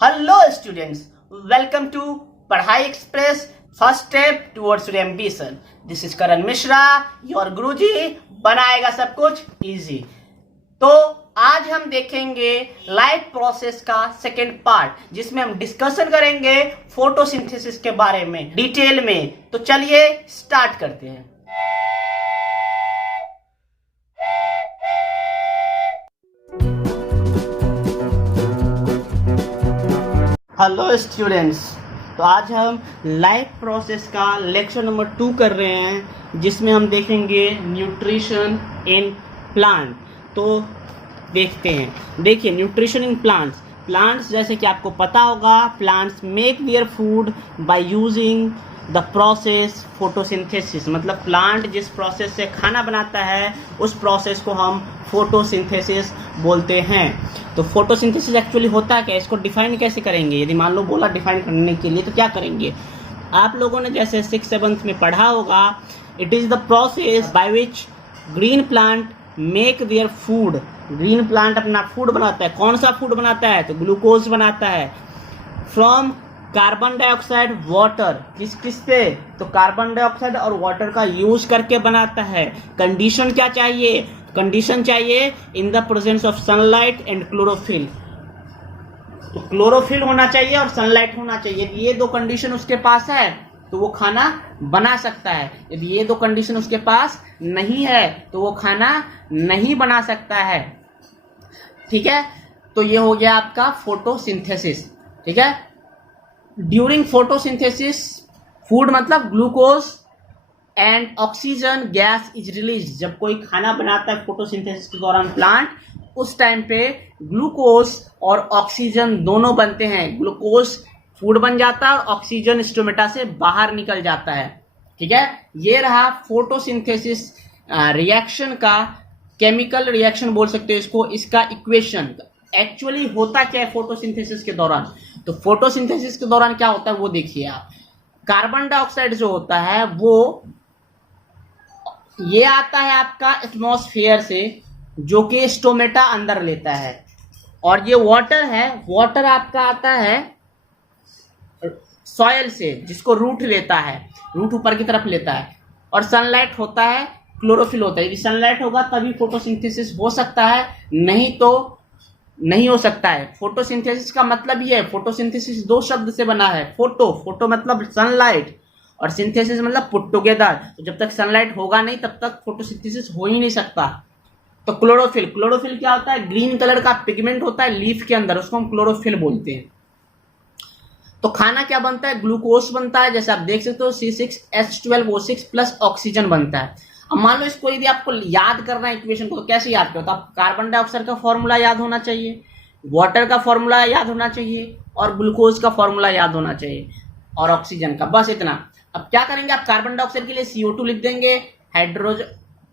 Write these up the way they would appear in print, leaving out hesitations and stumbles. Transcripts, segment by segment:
Hello students, welcome to Padhai express first step towards your ambition. This is Karan Mishra, your गुरुजी बनाएगा सब कुछ easy. तो आज हम देखेंगे लाइफ प्रोसेस का सेकेंड पार्ट, जिसमें हम डिस्कशन करेंगे फोटोसिंथेसिस के बारे में डिटेल में। तो चलिए स्टार्ट करते हैं। हेलो स्टूडेंट्स, तो आज हम लाइफ प्रोसेस का लेक्चर नंबर 2 कर रहे हैं, जिसमें हम देखेंगे न्यूट्रिशन इन प्लांट। तो देखते हैं। देखिए, न्यूट्रिशन इन प्लांट्स जैसे कि आपको पता होगा, plants make their food by using the process photosynthesis. मतलब प्लांट जिस प्रोसेस से खाना बनाता है उस प्रोसेस को हम फोटोसिंथेसिस बोलते हैं। तो फोटोसिंथेसिस एक्चुअली होता क्या है, इसको डिफाइन कैसे करेंगे? यदि मान लो बोला डिफाइन करने के लिए, तो क्या करेंगे? आप लोगों ने जैसे 6th-7th में पढ़ा होगा, it is the process by which green plant make their food. Green plant अपना फूड बनाता है। कौन सा फूड बनाता है? तो ग्लूकोज बनाता है फ्रॉम कार्बन डाइऑक्साइड वाटर। किस पे? तो कार्बन डाइऑक्साइड और वाटर का यूज करके बनाता है। कंडीशन क्या चाहिए? कंडीशन चाहिए in the presence of sunlight and chlorophyll. तो क्लोरोफिल होना चाहिए और सनलाइट होना चाहिए। यदि ये दो कंडीशन उसके पास है तो वो खाना बना सकता है। यदि ये दो कंडीशन उसके पास नहीं है तो वो खाना नहीं बना सकता है। ठीक है, तो ये हो गया आपका फोटोसिंथेसिस। ठीक है, ड्यूरिंग फोटोसिंथेसिस फूड मतलब glucose and oxygen gas is release. जब कोई खाना बनाता है फोटोसिंथेसिस के दौरान प्लांट, उस टाइम पे ग्लूकोज और ऑक्सीजन दोनों बनते हैं। ग्लूकोज फूड बन जाता है और ऑक्सीजन स्टोमेटा से बाहर निकल जाता है। ठीक है, ये रहा फोटोसिंथेसिस रिएक्शन का, केमिकल रिएक्शन बोल सकते हो इसको, इसका इक्वेशन। एक्चुअली होता क्या है फोटोसिंथेसिस के दौरान? तो फोटोसिंथेसिस के दौरान क्या होता है वो देखिए आप। कार्बन डाइऑक्साइड जो होता है वो ये आता है आपका एटमॉस्फेयर से, जो कि स्टोमेटा अंदर लेता है। और ये वाटर है, वाटर आपका आता है सॉयल से, जिसको रूट लेता है, रूट ऊपर की तरफ लेता है। और सनलाइट होता है, क्लोरोफिल होता है। यदि सनलाइट होगा तभी फोटोसिंथेसिस हो सकता है, नहीं तो नहीं हो सकता है। फोटोसिंथेसिस का मतलब ये है, फोटोसिंथेसिस दो शब्द से बना है। फोटो मतलब सनलाइट और सिंथेसिस मतलब पुट टुगेदर। तो जब तक सनलाइट होगा नहीं तब तक फोटोसिंथेसिस हो ही नहीं सकता। तो क्लोरोफिल क्या होता है? ग्रीन कलर का पिगमेंट होता है लीफ के अंदर, उसको हम क्लोरोफिल बोलते हैं। तो खाना क्या बनता है? ग्लूकोज बनता है, जैसे आप देख सकते हो C6H12O6 प्लस ऑक्सीजन बनता है। अब मान लो इसको यदि आपको याद करना है इक्वेशन को, तो कैसे याद करो? तो आप कार्बन डाइऑक्साइड का फॉर्मूला याद होना चाहिए, वाटर का फॉर्मूला याद होना चाहिए और ग्लूकोज का फॉर्मूला याद होना चाहिए और ऑक्सीजन का, बस इतना। अब क्या करेंगे आप? कार्बन डाइऑक्साइड के लिए CO2 लिख देंगे, हाइड्रोजन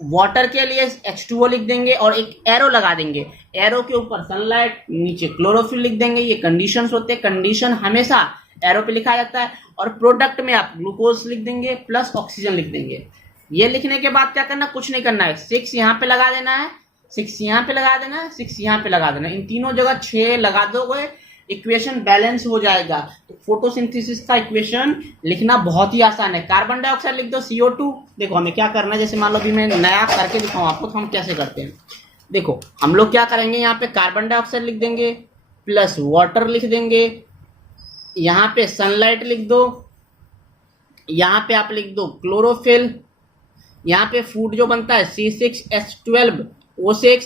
वाटर के लिए H2O लिख देंगे और एक एरो लगा देंगे। एरो के ऊपर सनलाइट, नीचे क्लोरोफिल लिख देंगे। ये कंडीशंस होते हैं, कंडीशन हमेशा एरो पे लिखा जाता है। और प्रोडक्ट में आप ग्लूकोज लिख देंगे प्लस ऑक्सीजन लिख देंगे। ये लिखने के बाद क्या करना? कुछ नहीं करना है, 6 यहाँ पे लगा देना है, 6 यहाँ पे लगा देना है, 6 यहाँ पे लगा देना है। इन तीनों जगह 6 लगा दोगे, इक्वेशन बैलेंस हो जाएगा। तो फोटोसिंथेसिस का इक्वेशन लिखना बहुत ही आसान है। कार्बन डाइऑक्साइड लिख दो, CO2। देखो हमें क्या करना है, जैसे मान लो अभी मैं नया करके दिखाऊं आपको, तो हम कैसे करते हैं। देखो हम लोग क्या करेंगे, यहाँ पे कार्बन डाइऑक्साइड लिख देंगे प्लस वाटर लिख देंगे, यहाँ पे सनलाइट लिख दो, यहाँ पे आप लिख दो क्लोरोफिल, यहाँ पे फूड जो बनता है C6H12O6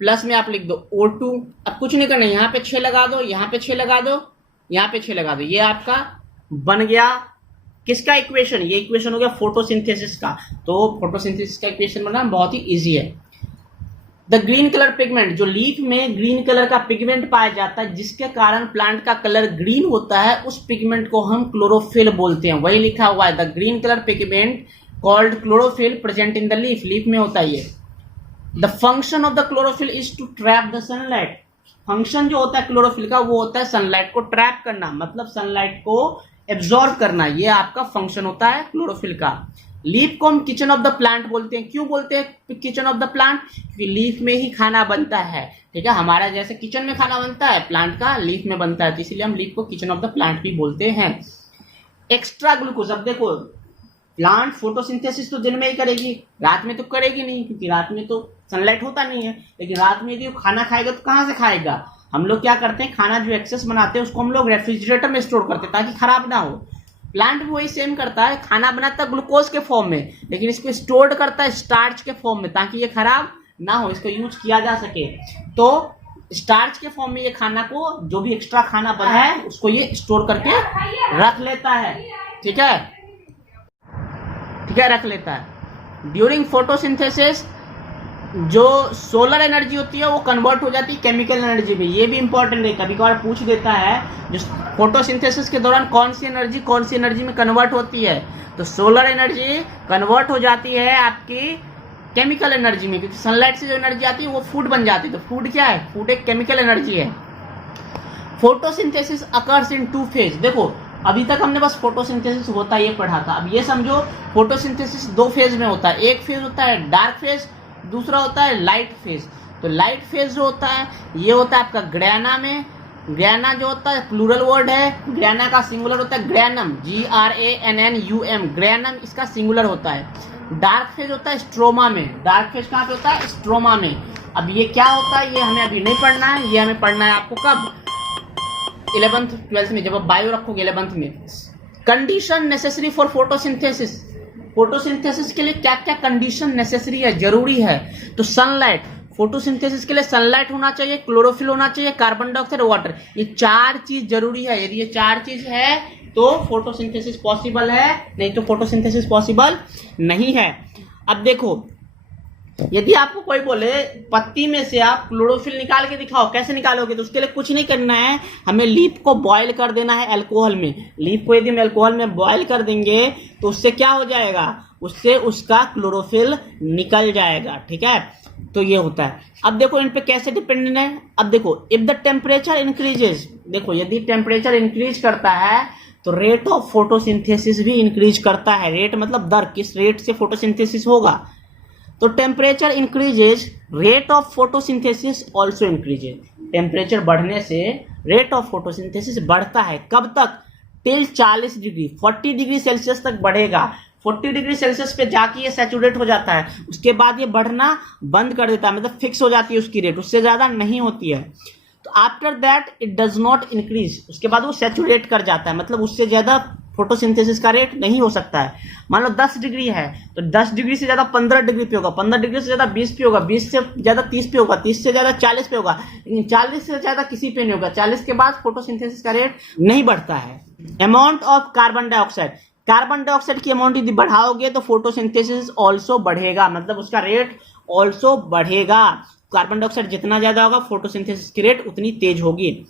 प्लस में आप लिख दो O2। अब कुछ नहीं करना, यहाँ पे 6 लगा दो, यहाँ पे 6 लगा दो, यहाँ पे 6 लगा दो। ये आपका बन गया किसका इक्वेशन? ये इक्वेशन हो गया फोटोसिंथेसिस का। तो फोटोसिंथेसिस का इक्वेशन बनाना बहुत ही इजी है। द ग्रीन कलर पिगमेंट, जो लीफ में ग्रीन कलर का पिगमेंट पाया जाता है, जिसके कारण प्लांट का कलर ग्रीन होता है, उस पिगमेंट को हम क्लोरोफिल बोलते हैं। वही लिखा हुआ है, the green colour pigment called chlorophyll present in the leaf. Leaf में होता है ये। The function of the chlorophyll is to trap the sunlight. Function जो होता है क्लोरोफिल का वो होता है सनलाइट को ट्रैप करना, मतलब सनलाइट को एब्जॉर्ब करना। ये आपका फंक्शन होता है क्लोरोफिल का। लीफ को हम किचन ऑफ द प्लांट बोलते हैं। क्यों बोलते हैं किचन ऑफ द प्लांट? क्योंकि लीफ में ही खाना बनता है, ठीक है। हमारा जैसे किचन में खाना बनता है, प्लांट का लीफ में बनता है, तो इसीलिए हम लीफ को किचन ऑफ द प्लांट भी बोलते हैं। एक्स्ट्रा ग्लूकोज, अब देखो प्लांट फोटोसिंथेसिस तो दिन में ही करेगी, रात में तो करेगी नहीं, क्योंकि रात में तो सनलाइट होता नहीं है। लेकिन रात में यदि वो खाना खाएगा तो कहाँ से खाएगा? हम लोग क्या करते हैं, खाना जो एक्सेस बनाते हैं उसको हम लोग रेफ्रिजरेटर में स्टोर करते हैं ताकि खराब ना हो। प्लांट भी वही सेम करता है, खाना बनाता है ग्लूकोज के फॉर्म में, लेकिन इसको स्टोर करता है स्टार्च के फॉर्म में ताकि ये खराब ना हो, इसको यूज किया जा सके। तो स्टार्च के फॉर्म में ये खाना को, जो भी एक्स्ट्रा खाना बना है उसको ये स्टोर करके रख लेता है, ठीक है, रख लेता है। ड्यूरिंग फोटोसिंथेसिस जो सोलर एनर्जी होती है वो कन्वर्ट हो जाती है केमिकल एनर्जी में। ये भी इंपॉर्टेंट है, कभी कभार पूछ देता है जो फोटोसिंथेसिस के दौरान कौन सी एनर्जी में कन्वर्ट होती है। तो सोलर एनर्जी कन्वर्ट हो जाती है आपकी केमिकल एनर्जी में, क्योंकि सनलाइट से जो एनर्जी आती है वो फूड बन जाती है। तो फूड क्या है? फूड एक केमिकल एनर्जी है। Photosynthesis occurs in 2 phase. देखो अभी तक हमने बस फोटोसिंथेसिस होता ये पढ़ा था, अब ये समझो फोटोसिंथेसिस 2 फेज में होता है। एक फेज होता है डार्क फेज, दूसरा होता है लाइट फेज। तो लाइट फेज जो होता है ये होता है आपका ग्रैना में। ग्रैना जो होता है प्लूरल वर्ड है, ग्रैना का सिंगुलर होता है ग्रैनम, GRANNUM, ग्रैनम इसका सिंगुलर होता है। डार्क फेज होता है स्ट्रोमा में। डार्क फेज कहाँ पे होता है? स्ट्रोमा में। अब ये क्या होता है ये हमें अभी नहीं पढ़ना है, ये हमें पढ़ना है आपको कब? 11th 12th में, जब आप बायो रखोगे 11th में। Condition necessary for photosynthesis. Photosynthesis के लिए क्या क्या कंडीशन नेसेसरी है, जरूरी है? तो सनलाइट, फोटोसिंथेसिस के लिए सनलाइट होना चाहिए, क्लोरोफिल होना चाहिए, कार्बन डाइऑक्साइड, वाटर, ये 4 चीज जरूरी है। यदि ये 4 चीज है तो फोटोसिंथेसिस पॉसिबल है, नहीं तो फोटोसिंथेसिस पॉसिबल नहीं है। अब देखो यदि आपको कोई बोले पत्ती में से आप क्लोरोफिल निकाल के दिखाओ, कैसे निकालोगे? तो उसके लिए कुछ नहीं करना है, हमें लीफ को बॉयल कर देना है अल्कोहल में। लीफ को यदि हम अल्कोहल में बॉयल कर देंगे तो उससे क्या हो जाएगा? उससे उसका क्लोरोफिल निकल जाएगा, ठीक है। तो ये होता है। अब देखो इन पे कैसे डिपेंडेंट है। अब देखो इफ द टेम्परेचर इंक्रीजेस, देखो यदि टेम्परेचर इंक्रीज करता है तो रेट ऑफ फोटोसिंथेसिस भी इंक्रीज करता है। रेट मतलब दर, किस रेट से फोटोसिंथेसिस होगा। तो temperature increases, rate of photosynthesis also increases. Temperature बढ़ने से रेट ऑफ फोटोसिंथेसिस बढ़ता है। कब तक? टिल 40 डिग्री, 40 डिग्री सेल्सियस तक बढ़ेगा। 40 डिग्री सेल्सियस पे जाके ये सैचुरेट हो जाता है, उसके बाद ये बढ़ना बंद कर देता है, मतलब फिक्स हो जाती है उसकी रेट, उससे ज्यादा नहीं होती है। तो after that it does not increase, उसके बाद वो सैचुरेट कर जाता है, मतलब उससे ज्यादा फोटोसिंथेसिस का रेट नहीं हो सकता है। मान लो 10 डिग्री है तो 10 डिग्री से ज्यादा 15 डिग्री पे होगा, 15 डिग्री से ज्यादा 20 पे होगा, 20 से ज्यादा 30 पे होगा, 30 से ज्यादा 40 पे होगा, लेकिन 40 से ज्यादा किसी पे नहीं होगा। 40 के बाद फोटोसिंथेसिस का रेट नहीं बढ़ता है। Amount of carbon dioxide, carbon dioxide की अमाउंट यदि बढ़ाओगे तो फोटोसिंथेसिस ऑल्सो बढ़ेगा, मतलब उसका रेट ऑल्सो बढ़ेगा। कार्बन डाइऑक्साइड जितना ज्यादा होगा फोटोसिंथेसिस की रेट उतनी तेज होगी।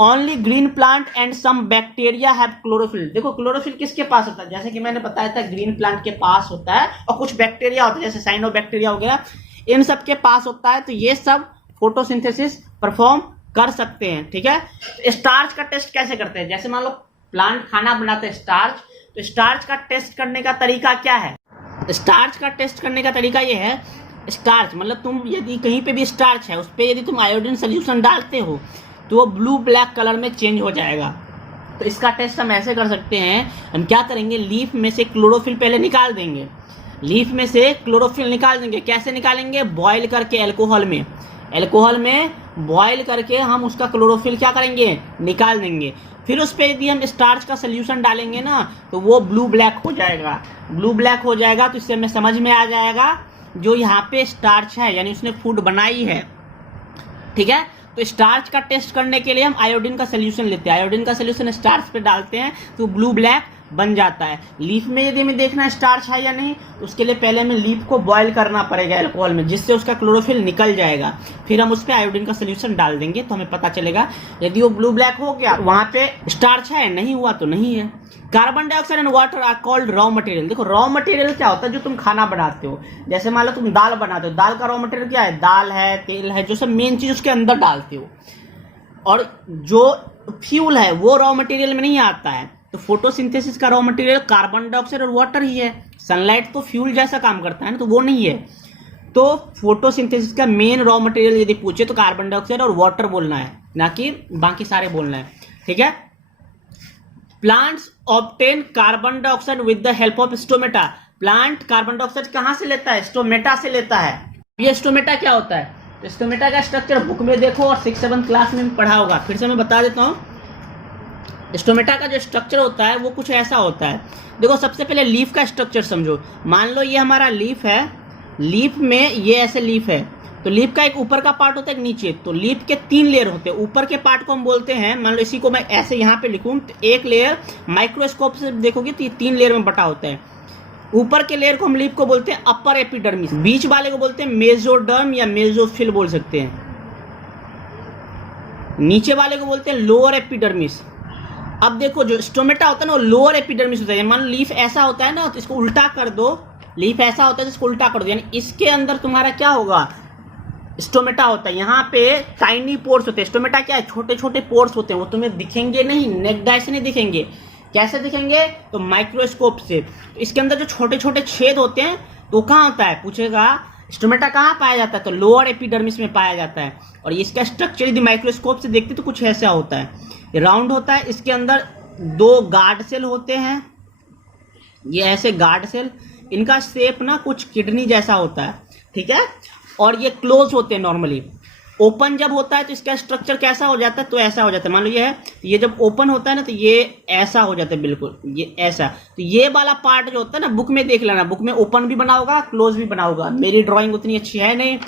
Only green plant and some bacteria have chlorophyll. देखो क्लोरोफिल किसके पास होता है? जैसे कि मैंने बताया था ग्रीन प्लांट के पास होता है, और कुछ बैक्टीरिया होता है जैसे साइनोबैक्टीरिया हो गया, इन सब के पास होता है। तो ये सब फोटोसिंथेसिस परफॉर्म कर सकते हैं, ठीक है। स्टार्च का टेस्ट कैसे करते हैं? जैसे मान लो प्लांट खाना बनाते हैं स्टार्च, तो स्टार्च का टेस्ट करने का तरीका क्या है? स्टार्च का टेस्ट करने का तरीका ये है, स्टार्च मतलब तुम यदि कहीं पे भी स्टार्च है उस पर यदि तुम आयोडीन सोल्यूशन डालते हो तो वो ब्लू ब्लैक कलर में चेंज हो जाएगा। तो इसका टेस्ट हम ऐसे कर सकते हैं, हम क्या करेंगे, लीफ में से क्लोरोफिल पहले निकाल देंगे। लीफ में से क्लोरोफिल निकाल देंगे, कैसे निकालेंगे? बॉयल करके अल्कोहल में, अल्कोहल में बॉयल करके हम उसका क्लोरोफिल क्या करेंगे? निकाल देंगे। फिर उस पर यदि हम स्टार्च का सोल्यूशन डालेंगे ना तो वो ब्लू ब्लैक हो जाएगा। ब्लू ब्लैक हो जाएगा तो इससे हमें समझ में आ जाएगा जो यहाँ पे स्टार्च है यानी उसने फूड बनाई है, ठीक है। तो स्टार्च का टेस्ट करने के लिए हम आयोडीन का सोल्यूशन लेते हैं, आयोडीन का सोल्यूशन स्टार्च पे डालते हैं तो ब्लू ब्लैक बन जाता है। लीफ में यदि हमें देखना है स्टार्च है या नहीं तो उसके लिए पहले हमें लीफ को बॉयल करना पड़ेगा अल्कोहल में, जिससे उसका क्लोरोफिल निकल जाएगा। फिर हम उस पर आयोडीन का सोल्यूशन डाल देंगे तो हमें पता चलेगा यदि वो ब्लू ब्लैक हो गया वहां पे स्टार्च है, नहीं हुआ तो नहीं है। Carbon dioxide and water are called raw material. देखो रॉ मटेरियल क्या होता है? जो तुम खाना बनाते हो, जैसे मान लो तुम दाल बनाते हो, दाल का रॉ मटेरियल क्या है? दाल है, तेल है, जो सब मेन चीज उसके अंदर डालते हो। और जो फ्यूल है वो रॉ मटेरियल में नहीं आता है, तो फोटोसिंथेसिस का रॉ मटेरियल कार्बन डाइऑक्साइड और वाटर ही है। सनलाइट तो फ्यूल जैसा काम करता है ना, तो वो नहीं है। तो फोटोसिंथेसिस का मेन रॉ मटेरियल यदि पूछे तो कार्बन डाइऑक्साइड और वाटर बोलना है, ना कि बाकी सारे बोलना है। ठीक है। Plants obtain carbon dioxide with the help of stomata. Plant carbon dioxide कहां से लेता है? स्टोमेटा से लेता है। ये स्टोमेटा क्या होता है? तो स्टोमेटा का स्ट्रक्चर बुक में देखो और 6-7 क्लास में पढ़ा होगा, फिर से मैं बता देता हूं। स्टोमेटा का जो स्ट्रक्चर होता है वो कुछ ऐसा होता है। देखो, सबसे पहले लीफ का स्ट्रक्चर समझो। मान लो ये हमारा लीफ है, लीफ में ये ऐसे लीफ है, तो लीफ का एक ऊपर का पार्ट होता है, एक नीचे। तो लीफ के 3 लेयर होते हैं। ऊपर के पार्ट को हम बोलते हैं, मान लो इसी को मैं ऐसे यहाँ पे लिखूं तो एक लेयर माइक्रोस्कोप से देखोगे तो ये 3 लेयर में बटा होता है। ऊपर के लेयर को हम लीफ को बोलते हैं अपर एपिडर्मिस, बीच वाले को बोलते हैं मेसोडर्म या मेसोफिल बोल सकते हैं, नीचे वाले को बोलते हैं लोअर एपिडर्मिस। अब देखो, जो स्टोमेटा होता है ना वो लोअर एपिडर्मिस होता है। मान लो लीफ ऐसा होता है ना, तो इसको उल्टा कर दो। लीफ ऐसा होता है तो इसको उल्टा कर दो, यानी इसके अंदर तुम्हारा क्या होगा? स्टोमेटा होता है। यहाँ पे टाइनी पोर्स होते हैं। स्टोमेटा क्या है? छोटे छोटे पोर्स होते हैं। वो तुम्हें दिखेंगे नहीं, नेक्ड आई से नहीं दिखेंगे। कैसे दिखेंगे? तो माइक्रोस्कोप से। तो इसके अंदर जो छोटे छोटे छेद होते हैं तो कहाँ होता है? पूछेगा स्टोमेटा कहाँ पाया जाता है? तो लोअर एपिडर्मिस में पाया जाता है। और इसका स्ट्रक्चर यदि माइक्रोस्कोप से देखते तो कुछ ऐसा होता है, ये राउंड होता है। इसके अंदर 2 गार्ड सेल होते हैं, ये ऐसे गार्ड सेल, इनका शेप ना कुछ किडनी जैसा होता है। ठीक है। और ये क्लोज होते हैं नॉर्मली। ओपन जब होता है तो इसका स्ट्रक्चर कैसा हो जाता है? तो ऐसा हो जाता है। मान लो ये है, तो ये जब ओपन होता है ना तो ये ऐसा हो जाता है, बिल्कुल ये ऐसा। तो ये वाला पार्ट जो होता है ना, बुक में देख लेना, बुक में ओपन भी बना होगा, क्लोज भी बना होगा। मेरी ड्राइंग उतनी अच्छी है नहीं,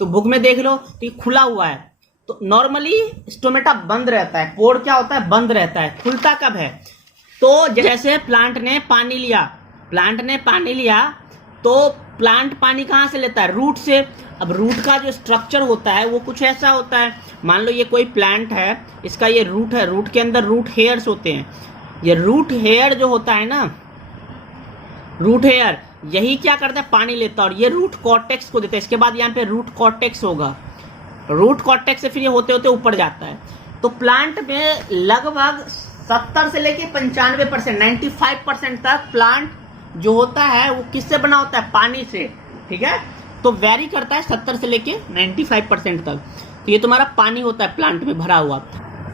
तो बुक में देख लो। तो ये खुला हुआ है। तो नॉर्मली स्टोमेटा बंद रहता है। पोर क्या होता है? बंद रहता है। खुलता कब है? तो जैसे प्लांट ने पानी लिया, प्लांट ने पानी लिया तो प्लांट पानी कहाँ से लेता है? रूट से। अब रूट का जो स्ट्रक्चर होता है वो कुछ ऐसा होता है। मान लो ये कोई प्लांट है, इसका ये रूट है, रूट के अंदर रूट हेयर्स होते हैं। ये रूट हेयर जो होता है ना, रूट हेयर यही क्या करता है? पानी लेता है और ये रूट कॉर्टेक्स को देता है। इसके बाद यहाँ पे रूट कॉर्टेक्स होगा, रूट कॉर्टेक्स से फिर ये होते होते ऊपर जाता है। तो प्लांट में लगभग 70 से लेके 95%, 95% तक प्लांट जो होता है वो किससे बना होता है? पानी से। ठीक है। तो वेरी करता है 70 से लेके 95% तक। तो ये तुम्हारा पानी होता है प्लांट में भरा हुआ।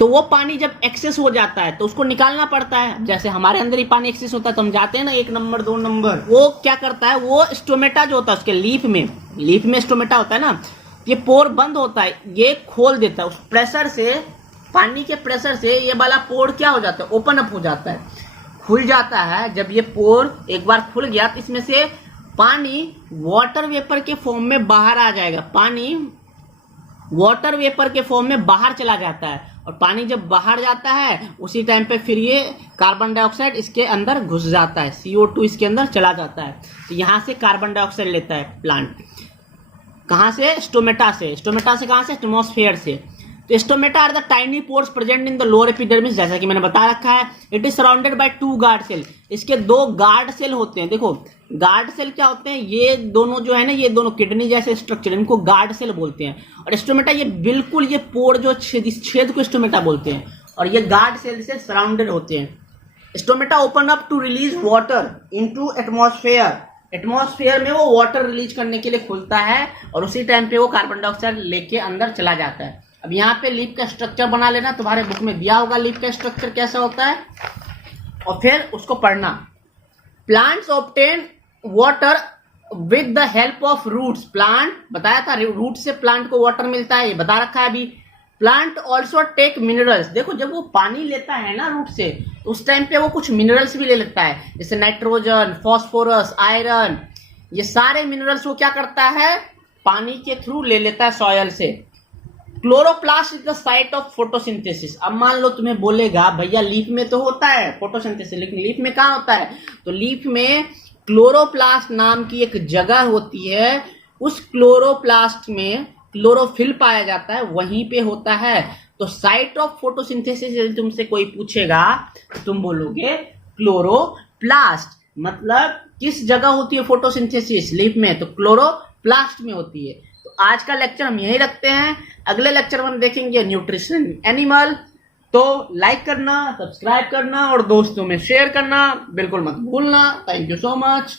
तो वो पानी जब एक्सेस हो जाता है तो उसको निकालना पड़ता है। जैसे हमारे अंदर ही पानी एक्सेस होता है तो हम जाते हैं ना 1 नंबर 2 नंबर, वो क्या करता है? वो स्टोमेटा जो होता है उसके लीफ में स्टोमेटा होता है ना, ये पोर बंद होता है, ये खोल देता है। उस प्रेशर से, पानी के प्रेशर से ये वाला पोर क्या हो जाता है? ओपन अप हो जाता है, खुल जाता है। जब ये पोर एक बार खुल गया तो इसमें से पानी वाटर वेपर के फॉर्म में बाहर आ जाएगा। पानी वाटर वेपर के फॉर्म में बाहर चला जाता है। और पानी जब बाहर जाता है उसी टाइम पे फिर ये कार्बन डाइऑक्साइड इसके अंदर घुस जाता है, CO2 इसके अंदर चला जाता है। तो यहाँ से कार्बन डाइऑक्साइड लेता है प्लांट। कहाँ से? स्टोमेटा से। स्टोमेटा से कहाँ से? एटमॉस्फेयर से। तो stomata are the tiny pores present in the lower epidermis, जैसा कि मैंने बता रखा है। It is surrounded by 2 guard cell. इसके 2 गार्ड सेल होते हैं। देखो, गार्ड सेल क्या होते हैं? ये दोनों जो है ना, ये दोनों किडनी जैसे स्ट्रक्चर, इनको गार्ड सेल बोलते हैं। और स्टोमेटा ये बिल्कुल ये पोर जो छेद को स्टोमेटा बोलते हैं, और ये गार्ड सेल से सराउंडेड होते हैं। Stomata open up to release water into atmosphere. Atmosphere में वो वाटर रिलीज करने के लिए खुलता है और उसी टाइम पे वो कार्बन डाइऑक्साइड लेके अंदर चला जाता है। अब यहाँ पे लीफ का स्ट्रक्चर बना लेना, तुम्हारे बुक में दिया होगा लीफ का स्ट्रक्चर कैसा होता है, और फिर उसको पढ़ना। Plants obtain water with the help of roots. Plant बताया था, रूट से प्लांट को वाटर मिलता है, ये बता रखा है अभी। Plant also take minerals. देखो, जब वो पानी लेता है ना रूट से, तो उस टाइम पे वो कुछ मिनरल्स भी ले लेता है, जैसे नाइट्रोजन, फॉस्फोरस, आयरन। ये सारे मिनरल्स वो क्या करता है? पानी के थ्रू ले लेता है सॉयल से। Chloroplast is the site of photosynthesis. अब मान लो तुम्हें बोलेगा भैया लीफ में तो होता है फोटोसिंथेसिस, लेकिन लीफ में कहाँ होता है? तो लीफ में क्लोरोप्लास्ट नाम की एक जगह होती है, उस क्लोरोप्लास्ट में क्लोरोफिल पाया जाता है, वहीं पे होता है। तो साइट ऑफ फोटोसिंथेसिस यदि तुमसे कोई पूछेगा तुम बोलोगे क्लोरोप्लास्ट। मतलब किस जगह होती है फोटोसिंथेसिस? लीफ में, तो क्लोरोप्लास्ट में होती है। तो आज का लेक्चर हम यहीं रखते हैं। अगले लेक्चर में हम देखेंगे न्यूट्रिशन एनिमल, तो लाइक करना, सब्सक्राइब करना और दोस्तों में शेयर करना बिल्कुल मत भूलना। Thank you so much.